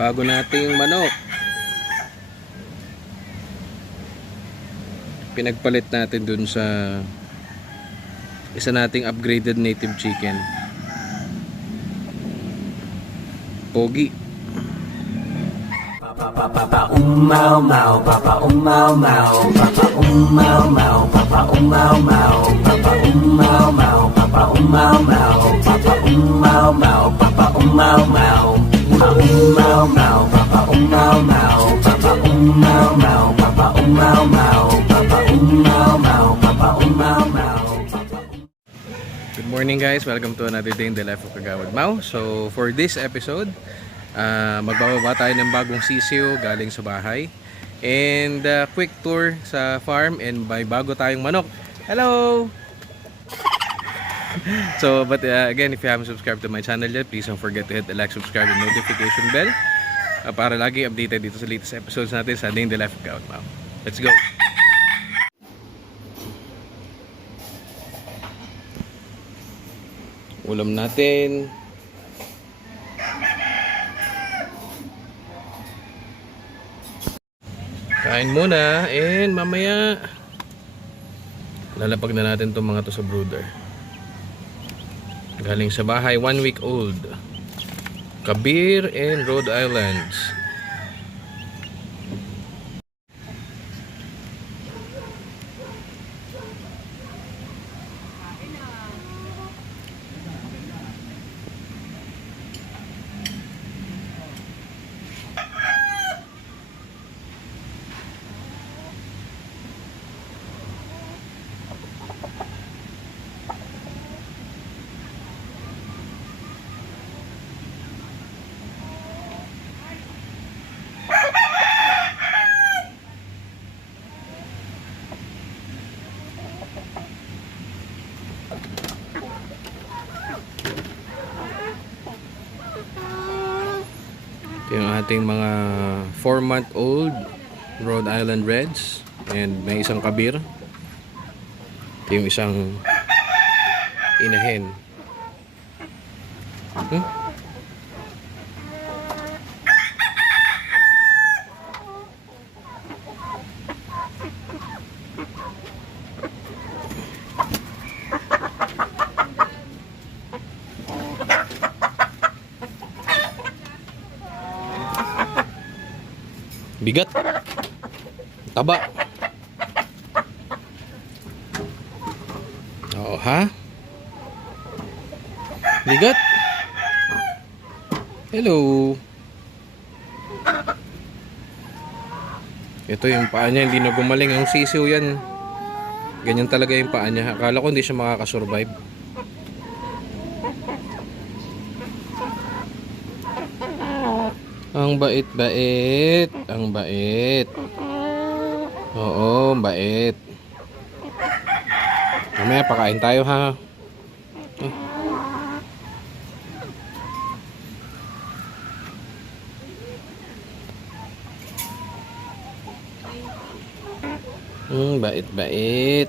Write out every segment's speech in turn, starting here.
bago nating manok. Pinagpalit natin dun sa isa nating upgraded native chicken. Pogi. Papa umau mau, papa umau mau, papa umau mau, papa umau mau, papa umau mau, papa umau mau, papa umau mau, papa umau mau, papa umau mau, papa umau mau, papa umau mau, papa umau mau, papa umau mau, papa umau mau. Good morning guys, welcome to another day in the life of Kagawad Mau. So for this episode, magbababa tayo ng bagong sisiw galing sa bahay and quick tour sa farm and may bago tayong manok. Hello! So but again, if you haven't subscribed to my channel yet, please don't forget to hit the like, subscribe and notification bell para lagi updated dito sa latest episodes natin sa Day in the Life of Kagawad Mau. Let's go! Ulam natin. Kain muna and mamaya lalapag na natin itong mga to sa brooder. Galing sa bahay, 1 week old. Kabir and Rhode Islands. Ito yung ating mga 4-month-old Rhode Island Reds and may isang kabir. Ito yung isang inahin. Bigat. Taba. Oo ha? Bigat. Hello. Ito yung paa niya, hindi na gumaling. Yung sisiw yan. Ganyan talaga yung paa niya. Akala ko hindi siya makakasurvive. Ang bait-bait. Ang bait. Oo, bait. Mamaya pakain tayo ha. Bait-bait.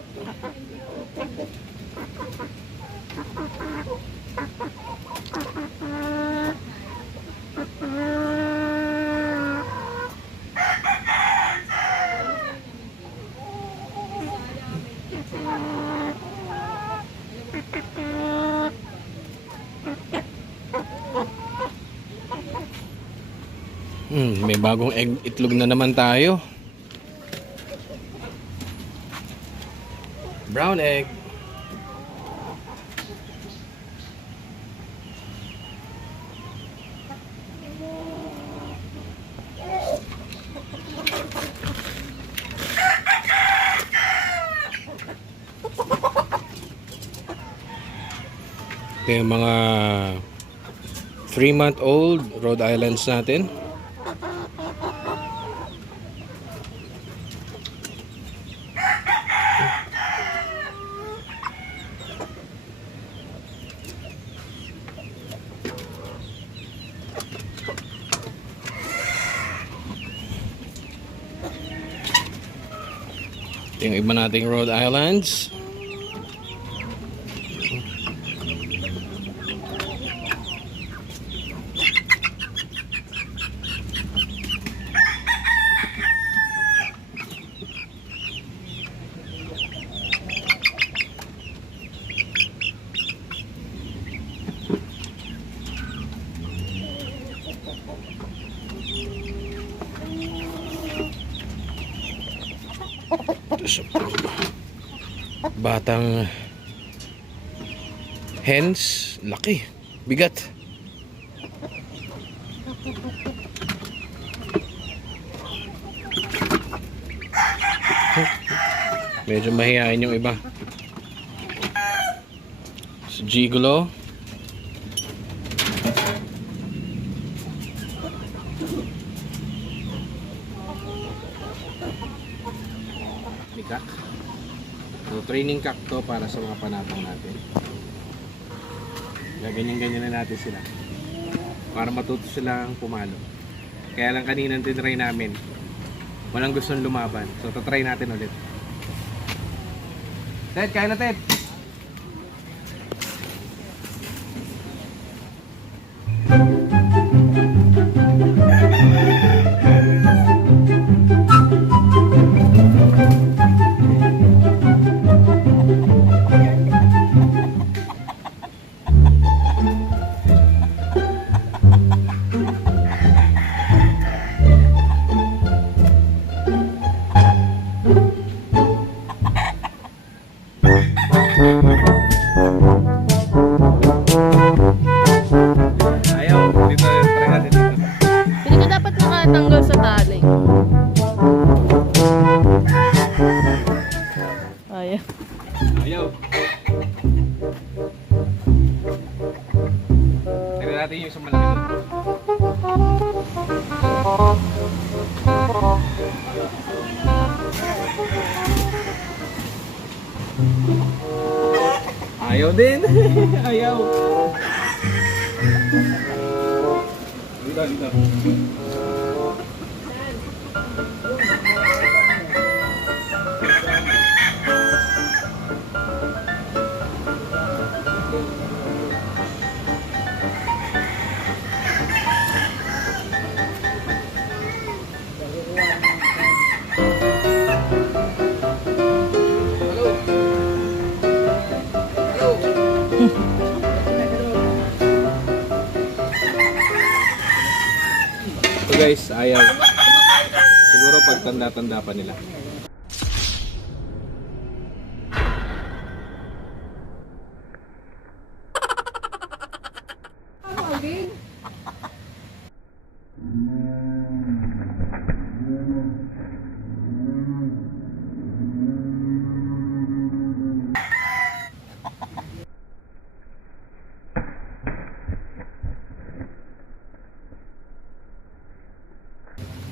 May bagong itlog na naman tayo. Brown egg. Ito yung mga 3-month-old Rhode Islands natin. Ito yung iba nating Rhode Islands. So, batang hens, laki, bigat. Medyo mahihain yung iba. So, gigolo. Cock. So, training cock to para sa mga panatang natin. Ganyan-ganyan na natin sila. Para matuto silang pumalo. Kaya lang kanina tinry namin. Walang gustong lumaban. So, tatry natin ulit. Ted, kaya na Ted! Ayaw, dito try natin dito. Hindi ka dapat nakatanggal sa tali. Ayaw. Ayaw. Tignan natin yung isang malaki doon. Ayaw din. Ayaw. Dito, dito. So guys, ayaw. Siguro pag tanda-tanda pa nila.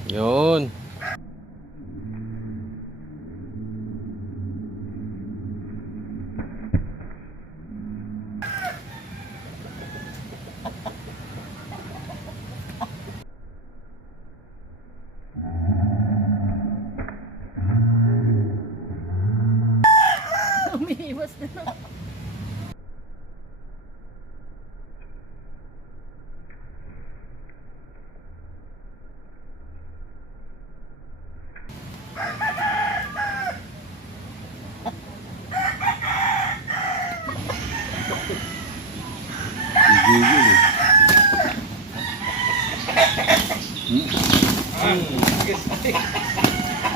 Yun. Umiiwas na.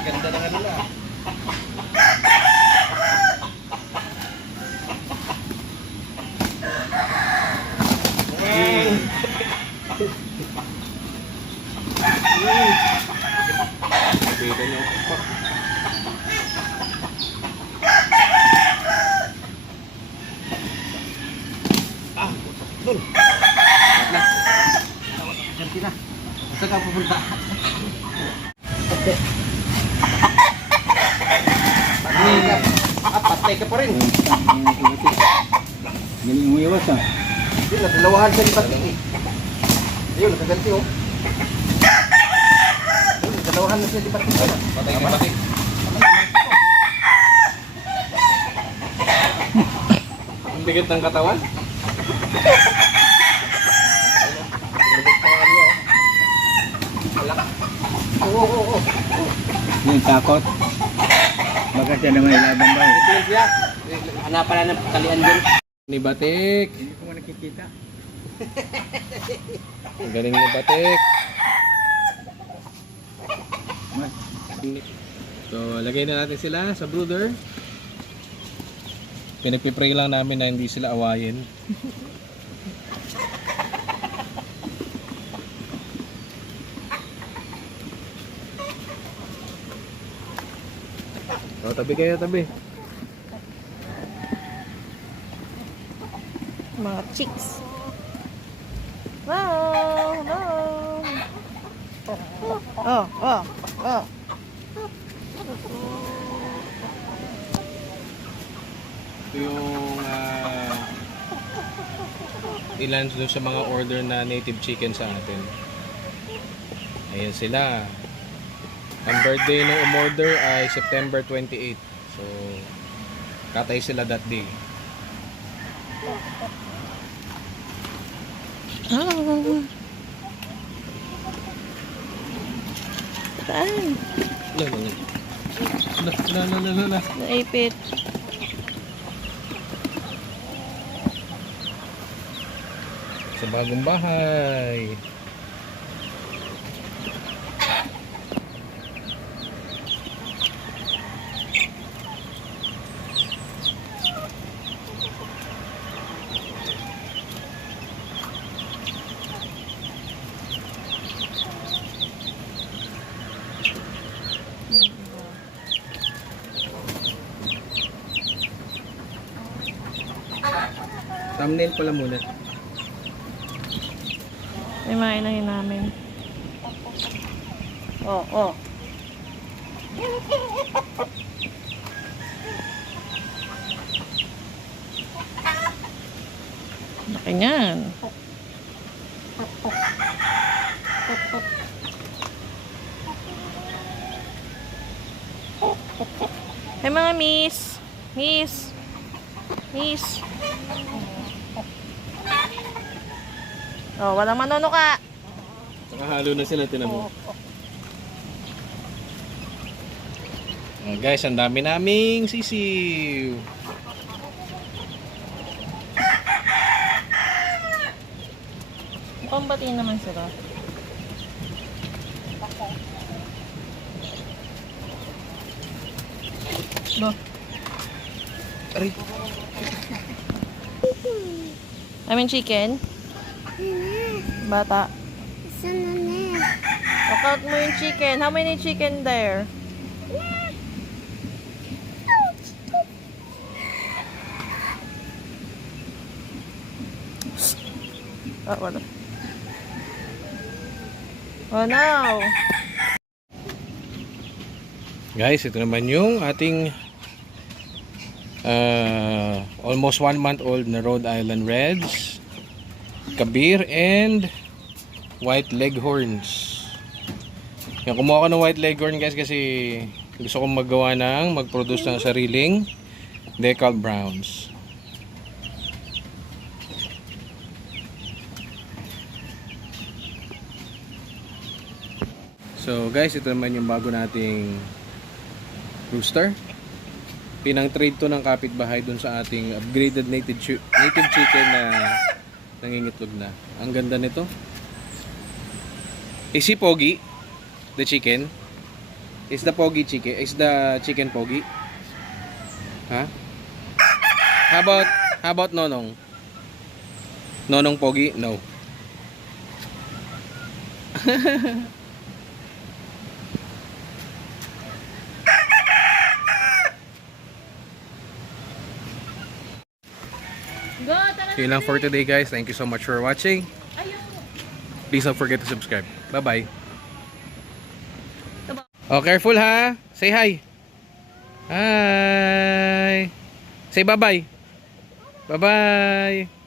Ganda na nga nila. Kita niyo pa. Dun. Na. Ganti na. Saan ka pupunta? Patay ka pa rin. Galing mo iwas ah. Hindi, nadalawahan siya ni Batik eh. Ayun, nakaganti oh. Ayun, nadalawahan na siya ni Batik. Patay ka Batik. Ang bigat ng katawan. Oo. Yung takot. Baka siya naman ilaban ba eh. Ito siya. Hanapan na ng kalian din. Ni Batik. Hindi ko mo nakikita. Ang galing ni Batik. Mas. So, lagay na natin sila sa brooder. Pinagpipray lang namin na hindi sila awayin. O, tabi kayo, tabi. Mga chicks. Wow! Wow! Oh, oh, oh. Ito yung ilan doon sa mga order na native chicken sa atin. Ayan sila. Ang birthday ng umorder ay September 28. So, katay sila that day. Oh. Saan? La. Naipit. Sa bagong bahay. Thumbnail pala muna. May mainahin namin. Oh, oh. Laki niyan. Hey mga miss. Miss. Miss. Oh, walang manunuka. Nakahalo na sila, tinan mo. Guys, ang dami naming sisiw. Mukhang batiin naman sila. Ba? Aray. I mean chicken? Bata. Look out mo yung chicken. How many chicken there? Oh, wala. Oh no! Guys, ito naman yung ating almost 1 month old na Rhode Island Reds, Kabir, and White Leghorns. Yan, kumuha ko ng White Leghorn guys kasi gusto kong mag-produce ng sariling decal browns. So guys, ito naman yung bago nating rooster. Pinang trade to ng kapitbahay dun sa ating upgraded native chicken na nangingitlog na. Ang ganda nito. Is he Pogi? The chicken? Is the Pogi chicken? Is the chicken Pogi? Huh? How about Nonong? Nonong Pogi? No. Go, tara Yun lang for today guys. Thank you so much for watching. Please don't forget to subscribe. Bye-bye. Oh, careful ha. Say hi. Hi. Say bye-bye. Bye-bye.